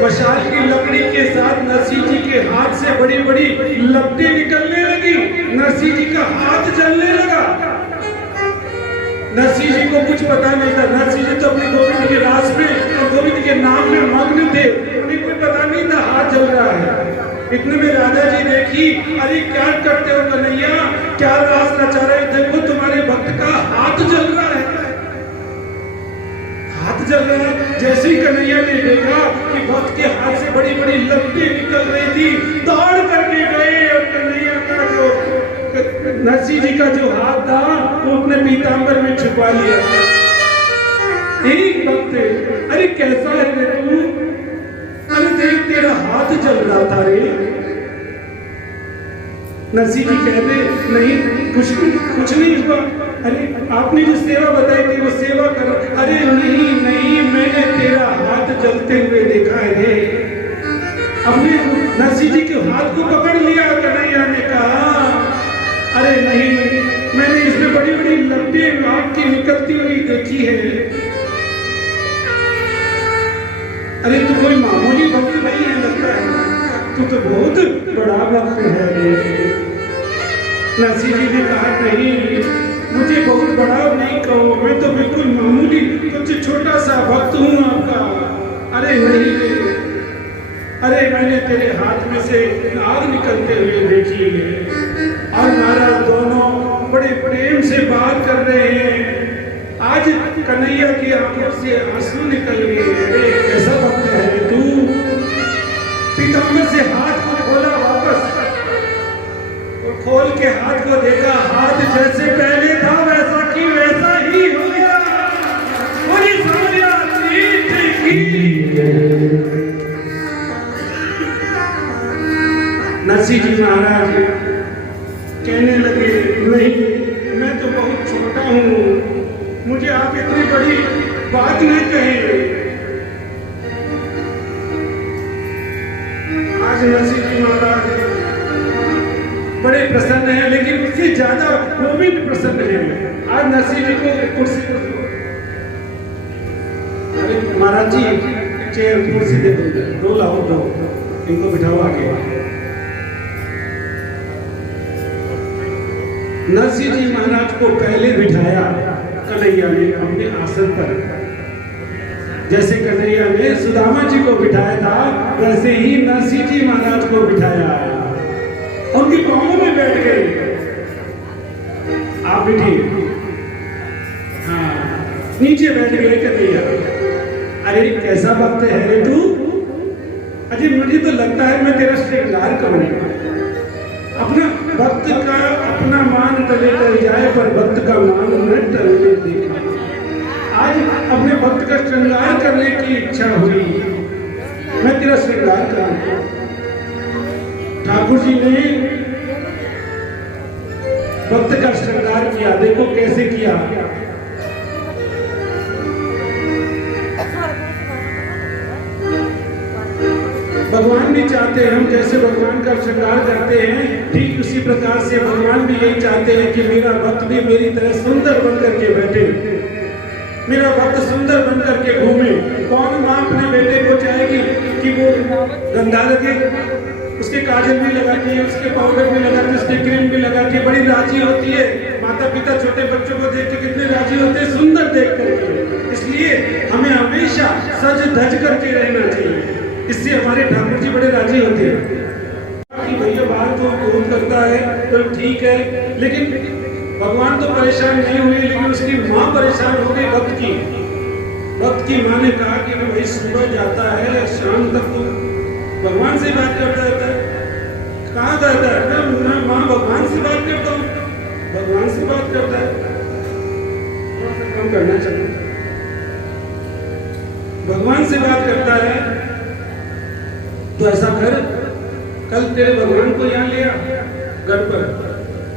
मशाल की लकड़ी के साथ नरसिंह जी के हाथ से बड़ी बड़ी लपटें निकलने लगी, नरसिंह जी का हाथ जलने लगा। नरसिंह जी को कुछ पता नहीं था, नरसिंह जी तो अपने गोविंद के रास में और गोविंद के नाम में मग्न थे, उन्हें कोई पता नहीं था हाथ जल रहा है। इतने में राधा जी देखी, अरे क्या करते हो कन्हैया, क्या रास रचा रहे, देखो तुम्हारे भक्त का हाथ जल रहा है, हाथ जल रहा है। जैसे ही कन्हैया ने देखा कि भक्त के हाथ से बड़ी बड़ी लपटें निकल रही थी, दौड़ करके गए और कन्हैया का जो नरसिंह जी का जो हाथ था वो अपने पीतांबर में छुपा लिया। एक भक्त, अरे कैसा है रे तू, अरे देख तेरा हाथ जल रहा था रे। नरसिंह जी कहते नहीं, कुछ नहीं हुआ। अरे आपने जो सेवा बताई थी वो सेवा करो। अरे नहीं नहीं, मैंने तेरा हाथ जलते हुए देखा है रे। अपने नरसिंह जी के हाथ को पकड़ लिया। कन्हैया ने कहा अरे नहीं, मैंने इसमें बड़ी बड़ी लपटें आग की निकलती हुई देखी है। अरे तू कोई मामूली भक्त नहीं है लगता है, तू तो बहुत बड़ा भक्त है। नरसिंह जी ने कहा नहीं, मुझे बहुत बड़ा नहीं कहो, मैं तो बिल्कुल मामूली कुछ छोटा सा भक्त हूँ आपका। अरे नहीं, अरे मैंने तेरे हाथ में से आग निकलते हुए देखी है और महाराज दोनों बड़े प्रेम से बात कर रहे हैं। आज कन्हैया की आंखों से आंसू निकल गए। अरे कैसा भक्त है तू। पीतांबर से हाथ को खोला वापस और खोल के हाथ को देखा, हाथ जैसे पहले था वैसा की वैसा ही हो गया। पूरी समझिया नरसिंह जी महाराज कहने लगे नहीं, मैं तो बहुत छोटा हूँ, मुझे आप इतनी बड़ी बात न कहें। आज नरसिंह जी महाराज बड़े प्रसन्न हैं, लेकिन उससे ज्यादा गोविंद प्रसन्न हैं। आज नरसिंह जी को कुर्सी पर, अरे महाराज जी चेयर कुर्सी दे दो, लाओ दो, इनको बिठाओ आगे। नरसिंह जी महाराज को पहले बिठाया कन्हैया ने अपने आसन पर। जैसे कन्हैया ने सुदामा जी को बिठाया था, वैसे ही नरसिंह जी महाराज को बिठाया, उनकी पांवों में बैठ गए। आप बैठिए। हाँ, नीचे बैठ गए कन्हैया। अरे कैसा भक्त है रे तू। अजय मुझे तो लगता है मैं तेरा श्रृंगार करूंगा। अपना भक्त का अपना मान टले टल जाए, पर भक्त का मान न टलने देखा। आज अपने भक्त का श्रृंगार करने की इच्छा हुई, मैं तेरा श्रृंगार करूंगा। ठाकुर जी ने भक्त का श्रृंगार किया, देखो कैसे किया। भगवान भी चाहते हैं हम जैसे भगवान का श्रृंगार करते हैं, ठीक उसी प्रकार से भगवान भी यही चाहते हैं कि मेरा भक्त भी मेरी तरह सुंदर बन करके बैठे, मेरा भक्त सुंदर बन करके घूमे। कौन माँ अपने बेटे को चाहेगी कि वो गंदा लगे, उसके काजल भी लगाती है, उसके पाउडर भी लगाती है, उसके क्रीम भी लगाती है, बड़ी राजी होती है। माता पिता छोटे बच्चों को देख के कितने राजी होते हैं सुंदर देख करके। इसलिए हमें हमेशा सज धज करके रहना चाहिए, इससे हमारे ठाकुर जी बड़े राजी होते हैं कि भैया बाहर तो बहुत करता है तो ठीक है, लेकिन भगवान तो परेशान नहीं हुए, लेकिन उसकी माँ परेशान हो गई भक्त की। भक्त की माँ ने कहा कि भाई सुबह जाता है शाम तक तो भगवान से बात करता रहता है। कहाँ करता है? मैं माँ भगवान से बात करता हूँ, भगवान से बात करता है, कम करना चाहिए। भगवान से बात करता है तो ऐसा कर, कल तेरे भगवान को यहाँ ले आ घर पर,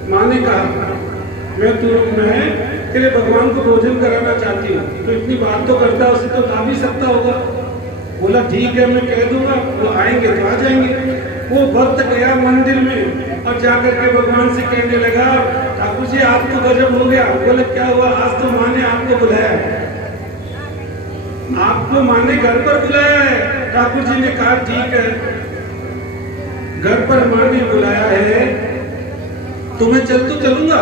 माँ ने कहा मैं तेरे भगवान को भोजन कराना चाहती हूँ, तो इतनी बात तो करता है, उसे तो ला भी सकता होगा। बोला ठीक है मैं कह दूंगा, वो आएंगे तो आ जाएंगे। वो भक्त गया मंदिर में और जाकर के भगवान से कहने लगा ठाकुर जी आज तो गजब हो गया। बोले क्या हुआ? आज तो माँ ने आपको बुलाया है, आपको माँ ने घर पर बुलाया है। ठाकुर जी ने कहा ठीक है, घर पर माँ ने बुलाया है तो मैं चलूंगा,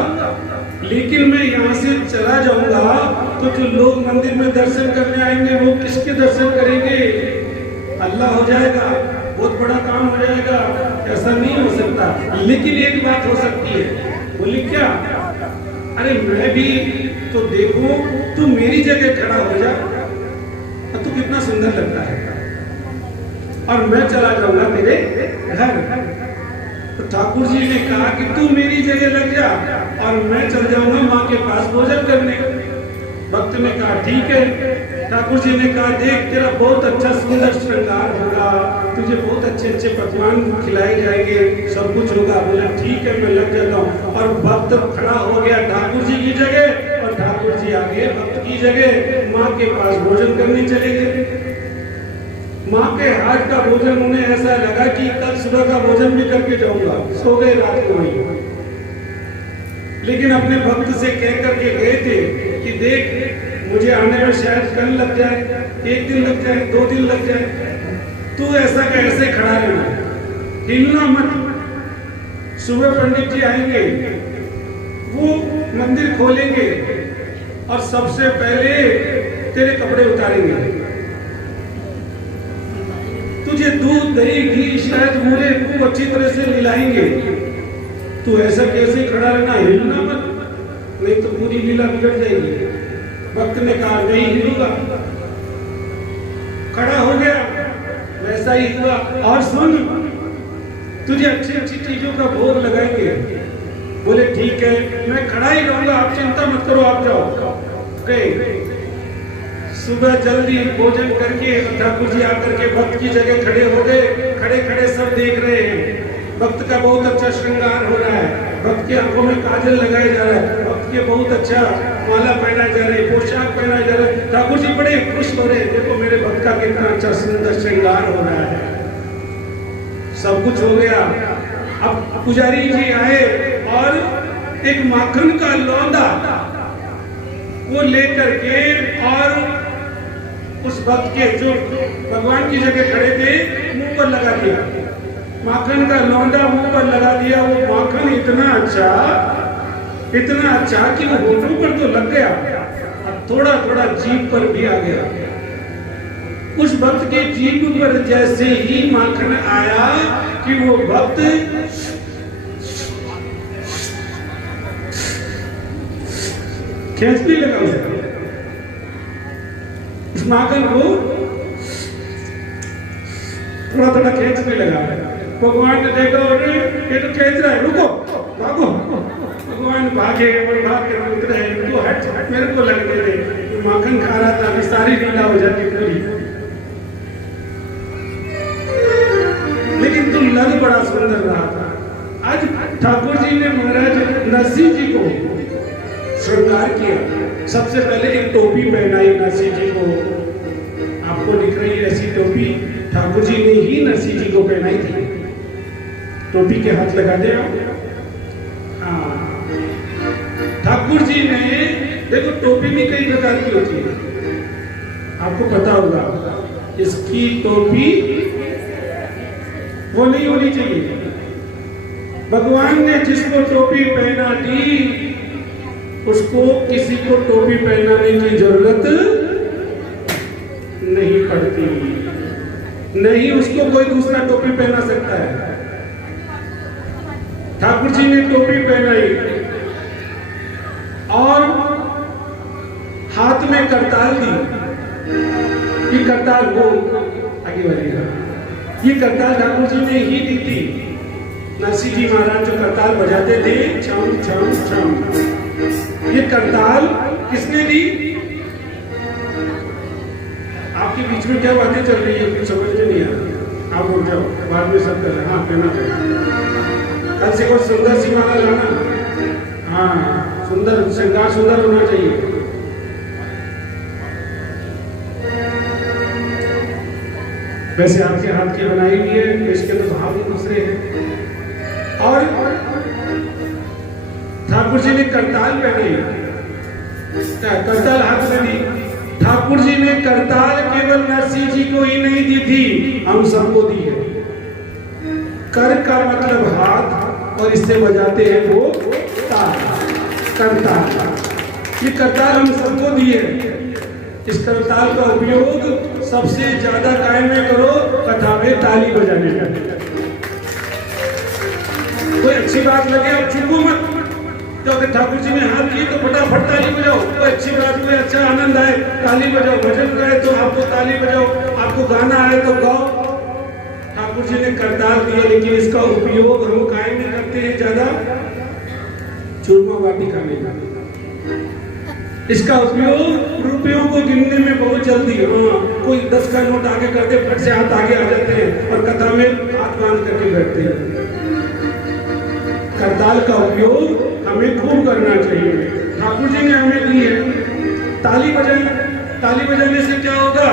लेकिन मैं यहाँ से चला जाऊंगा तो जो लोग मंदिर में दर्शन करने आएंगे वो किसके दर्शन करेंगे? अल्लाह हो जाएगा, बहुत बड़ा काम हो जाएगा। ऐसा नहीं हो सकता, लेकिन एक बात हो सकती है। बोली क्या? अरे मैं भी तो देखूं, तू मेरी जगह खड़ा हो जा, तू कितना सुंदर लगता है, और मैं चला जाऊंगा तेरे घर। तो ठाकुर जी ने कहा कि तू मेरी जगह लग जा और मैं चल जाऊंगा माँ के पास भोजन करने। भक्त ने कहा ठीक है। ठाकुर जी ने कहा देख तेरा बहुत अच्छा सुंदर श्रृंगार होगा, तुझे बहुत अच्छे अच्छे पकवान खिलाए जाएंगे, सब कुछ होगा। बोला ठीक है मैं लग जाता हूँ। और भक्त खड़ा हो गया ठाकुर जी की जगह, और ठाकुर जी आगे भक्त की जगह माँ के पास भोजन करने चले गए। माँ के हाथ का भोजन उन्हें ऐसा लगा कि कल सुबह का भोजन भी करके जाऊंगा, सो गए रात को वहीं। लेकिन अपने भक्त से कह करके गए थे कि देख मुझे आने में शायद कल लग जाए, एक दिन लग जाए, 2 दिन लग जाए, तू ऐसा कैसे खड़ा रहना, हिलना मत। सुबह पंडित जी आएंगे, वो मंदिर खोलेंगे और सबसे पहले तेरे कपड़े उतारेंगे, तुझे दूध दही घी शहद मूले खूब अच्छी तरह से मिलाएंगे। तू ऐसा कैसे खड़ा रहना, हिलना मत, नहीं तो पूरी लीला बिगड़ जाएगी। भक्त ने कहा नहीं हिलूंगा। खड़ा हो गया, वैसा ही हुआ। और सुन, तुझे अच्छी अच्छी चीजों का भोग लगाएंगे। बोले ठीक है मैं खड़ा ही रहूंगा, आप चिंता मत करो, आप जाओ। गए। सुबह जल्दी भोजन करके ठाकुर जी आकर के भक्त की जगह खड़े हो गए। खड़े खड़े सब देख रहे हैं, भक्त का बहुत अच्छा श्रृंगार हो रहा है, भक्त की आंखों में काजल लगाया जा रहा है, भक्त के बहुत अच्छा माला पहना जा रहा है, पोशाक पहना जा रहा है। ठाकुर जी बड़े खुश हो रहे हैं, देखो मेरे भक्त का कितना अच्छा सुंदर श्रृंगार हो रहा है। सब कुछ हो गया। अब पुजारी जी आए और एक माखन का लौंदा वो लेकर के और उस भक्त के जो भगवान की जगह खड़े थे मुंह पर लगा दिया। माखन का लौंडा मुंह पर लगा दिया। वो माखन इतना अच्छा कि वो होठों पर तो लग गया और थोड़ा थोड़ा जीभ पर भी आ गया। उस भक्त के जीभ पर जैसे ही माखन आया कि वो भक्त खींचने लगा उस माखन को, थोड़ा थोड़ा खींचने लगा। भगवान ने देखा और ये तो खींच रहा है, रुको भागो। भगवान भागे और भाग के उतरे, तो हट मेरे को लगने दे, तो माखन खा रहा था, सारी लीला हो जाती पूरी। लेकिन तुम लग बड़ा सुंदर रहा था। आज ठाकुर जी ने महाराज नरसिंह जी को श्रृंगार किया। सबसे पहले एक टोपी पहनाई नरसिंह जी को, आपको दिख रही है ऐसी टोपी ठाकुर जी ने ही नरसिंह जी को पहनाई थी। टोपी के हाथ लगा दे आप। हाँ, ठाकुर जी ने देखो टोपी भी कई प्रकार की होती है, आपको पता होगा। इसकी टोपी वो नहीं होनी चाहिए। भगवान ने जिसको टोपी पहना दी उसको किसी को टोपी पहनाने की जरूरत नहीं पड़ती, नहीं उसको कोई दूसरा टोपी पहना सकता है। ठाकुर जी ने टोपी पहनाई और हाथ में करताल दी। ये करताल वो आगे बढ़ेगा, ये करताल ठाकुर जी ने ही दी थी। नरसिंह जी महाराज जो करताल बजाते थे, छम छम छम, ये करताल किसने दी? आपके बीच में क्या बातें चल रही है, कुछ समझ में नहीं आ रहा। आप उठ जाओ, बाद में सब कर रहे हैं। हाँ कहना चाहिए, कल से कोई सुंदर सी माला लाना। हाँ, सुंदर श्रृंगार सुंदर होना चाहिए। वैसे आपके हाथ की बनाई हुई है, इसके तो हाथ ही दूसरे हैं। और ठाकुर जी ने करताल पहनी, करताल हाथ में दी। ठाकुर जी ने करताल केवल नरसिंह जी को ही नहीं दी थी, हम सबको दी है। कर का मतलब हाथ, और इससे बजाते हैं वो ताल, करताल। ये करताल हम सबको दी है। इस करताल का उपयोग सबसे ज्यादा काय में करो, कथा में ताली बजाने का। कोई अच्छी बात लगे आप चुपो मत, तो अगर ठाकुर जी ने हाथ किए तो फटाफट ताली बजाओ। कोई अच्छी बात हुई, अच्छा आनंद आए, ताली बजाओ। भजन गाए तो आपको ताली बजाओ, आपको गाना आए तो गाओ। ठाकुर जी ने करताल दिया, लेकिन इसका उपयोग हम काय में करते हैं ज्यादा, चूरमा वाटिका में। इसका उपयोग रुपयों को गिनने में बहुत जल्दी, हाँ, कोई 10 का नोट आगे करते फट से हाथ आगे आ जाते हैं और कथा में हाथ बांध करके बैठते हैं। करताल का उपयोग हमें खूब करना चाहिए, ठाकुर जी ने हमें दी है। ताली बजाने से क्या होगा?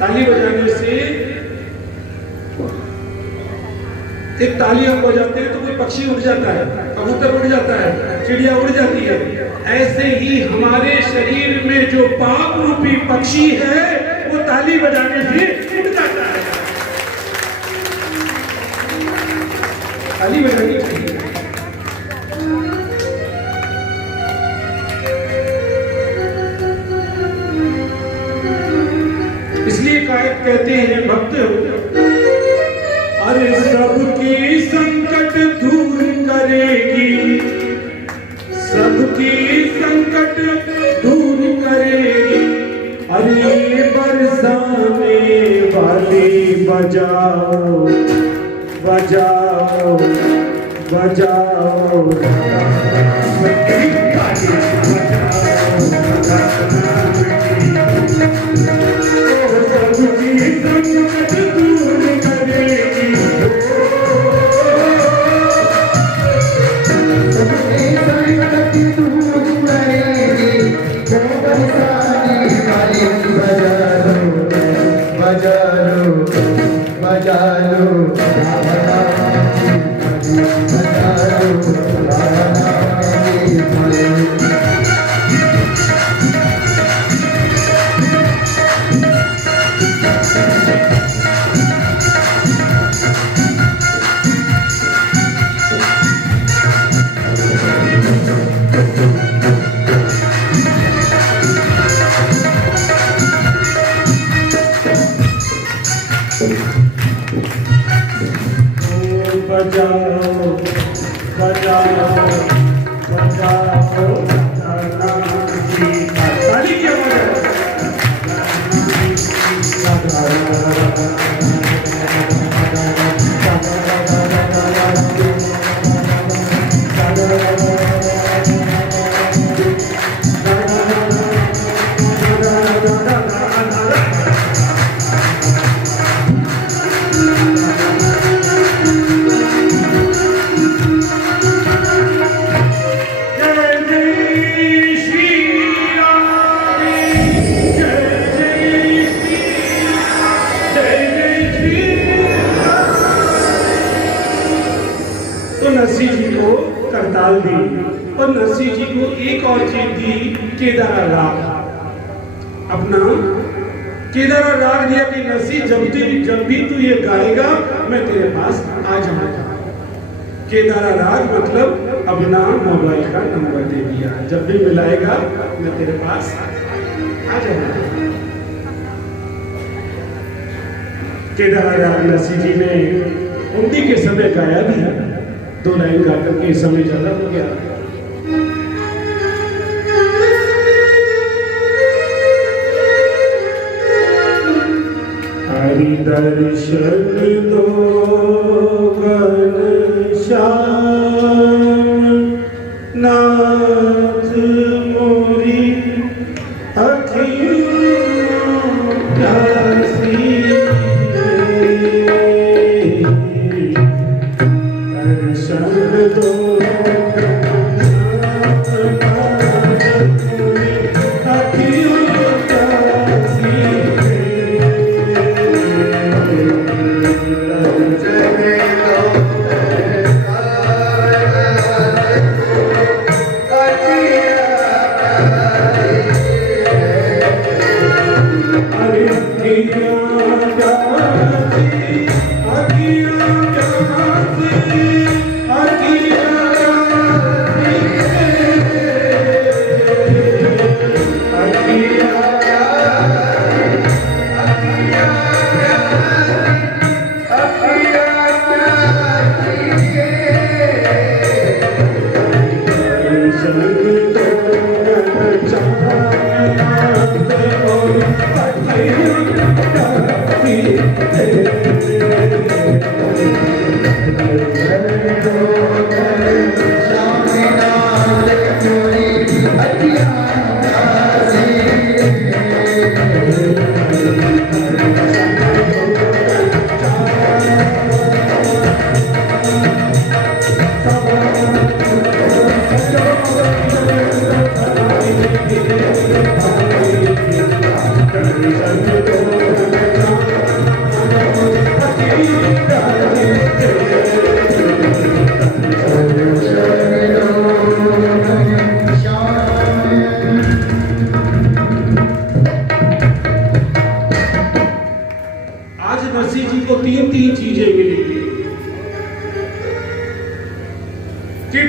ताली बजाने से एक ताली हम बजाते हैं तो कोई पक्षी उड़ जाता है, कबूतर उड़ जाता है, चिड़िया उड़ जाती है। ऐसे ही हमारे शरीर में जो पाप रूपी पक्षी है वो ताली बजाने से उड़ जाता है। ताली बजानी चाहिए। इसलिए कहते हैं भक्त, अरे सबकी संकट दूर करेगी, सबकी संकट दूर करेगी। अरे बरसाने वाली बजाओ बजाओ बजाओ, नरसिंह जी को करताल दी और नरसिंह जी को एक और चीज दी, केदारा राग। अपना केदारा राग दिया कि नरसिंह जब भी तू ये गाएगा मैं तेरे पास आ जाऊंगा। केदारा राग मतलब अपना मोबाइल का नंबर दे दिया, जब भी मिलाएगा मैं तेरे पास आ जाऊंगा। केदारा राग नरसिंह जी ने उंडी के समय गाया भी है, 2 लाइन गा करके समय ज्यादा हो गया। हरि दर्शन दो घनश्याम, नाथ मोरी अखियों प्यासी। दर्शन दो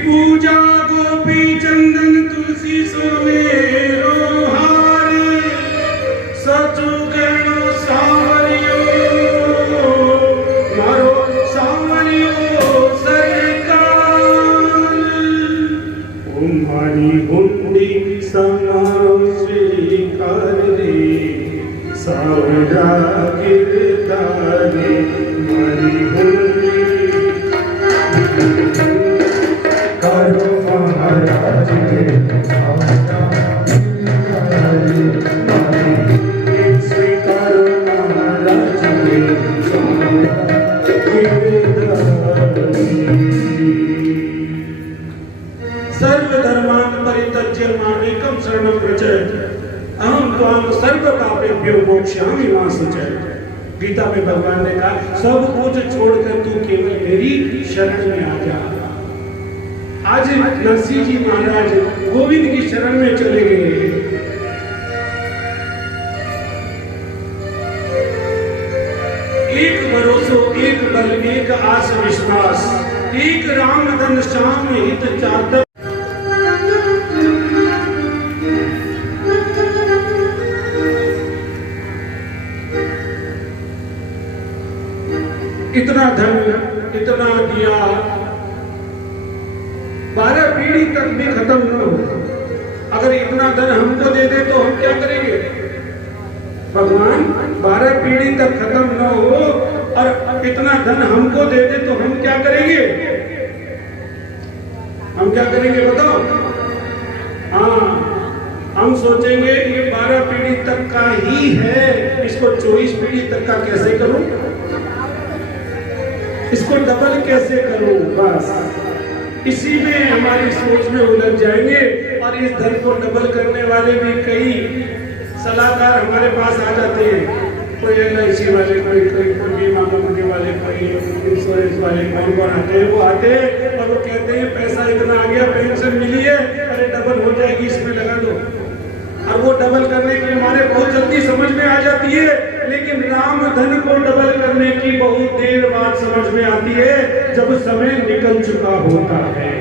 पूजा गोपी चंदन तुलसी सोनेरो हार सचु गणो सांवरियो मारो सांवरियो सरकार ओ मारी हुंडी समाव स्वीकार रे सावरा गिरधारी मारी हुंडी करो महाराज के स्वीकारो महाराज सर्वधर्मान् परित्यज्य मामेकं शरणं व्रज अहं त्वां सर्वपापेभ्यो मोक्षयामि मा शुचः। गीता में भगवान ने कहा सब कुछ छोड़कर तू केवल मेरी शरण में आ जा। आज नरसिंह जी महाराज गोविंद की शरण में चले गए। एक भरोसो एक बल एक आस विश्वास एक राम धन श्याम हित चातर। इतना धन इतना दिया 12 पीढ़ी तक भी खत्म न हो। अगर इतना धन हमको दे दे तो हम क्या करेंगे? भगवान 12 पीढ़ी तक खत्म न हो और इतना धन हमको दे दे तो हम क्या करेंगे? हम क्या करेंगे बताओ? हाँ, हम सोचेंगे ये 12 पीढ़ी तक का ही है, इसको 24 पीढ़ी तक का कैसे करूं, इसको डबल कैसे करूं। बस इसी में हमारी सोच में उलझ जाएंगे और इस धन को डबल करने वाले भी कई सलाहकार हमारे पास आ जाते हैं। कोई LIC वाले, कोई बीमा कंपनी वाले, कोई इंश्योरेंस वाले, कौन आते हैं, वो आते हैं और वो कहते हैं पैसा इतना आ गया, पेंशन मिली है, अरे डबल हो जाएगी, इसमें लगा दो। और वो डबल करने की हमारे बहुत जल्दी समझ में आ जाती है, लेकिन राम धन को डबल करने की बहुत देर बाद समझ में आती है, जब समय निकल चुका होता है।